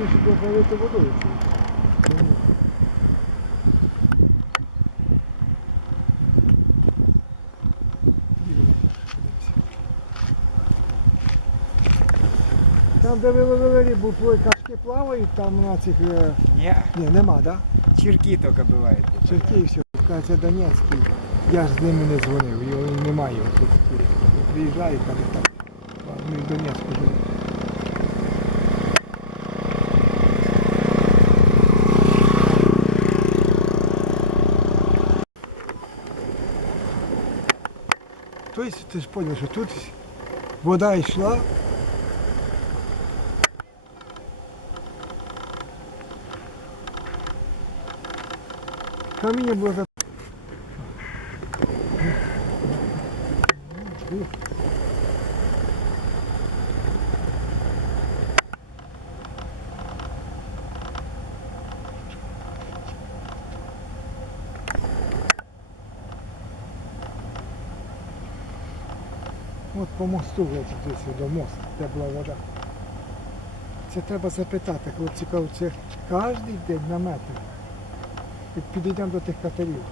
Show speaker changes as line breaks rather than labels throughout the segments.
раніше було залити водою. Там, де ви ловили рибу, твої кашки плавають, там на цих... е,
Ні,
Ні, нема, так?
черки тільки бувають.
Да? Черки і все. Це Донецький. Я ж з ними не дзвонив, його немає Приїжджає, каже, так. Ми в Донецьку живемо. Тобто ти ж зрозумів, що тут вода йшла. Каміння було за От по мосту туди сюди, мост, де була вода. Це треба запитати, хлопці цікаво, це кожен день на метр. Як підійдемо до тих катерів.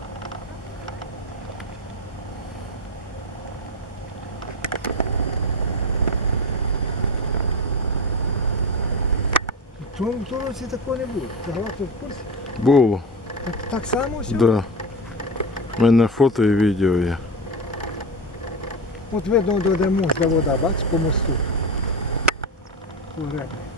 В тому році такого не було. Це в курсі.
Було,
Так, так само все?
да. У мене фото і відео є.
От видно, де мост, де вода, бачиш, по мосту. По греблі.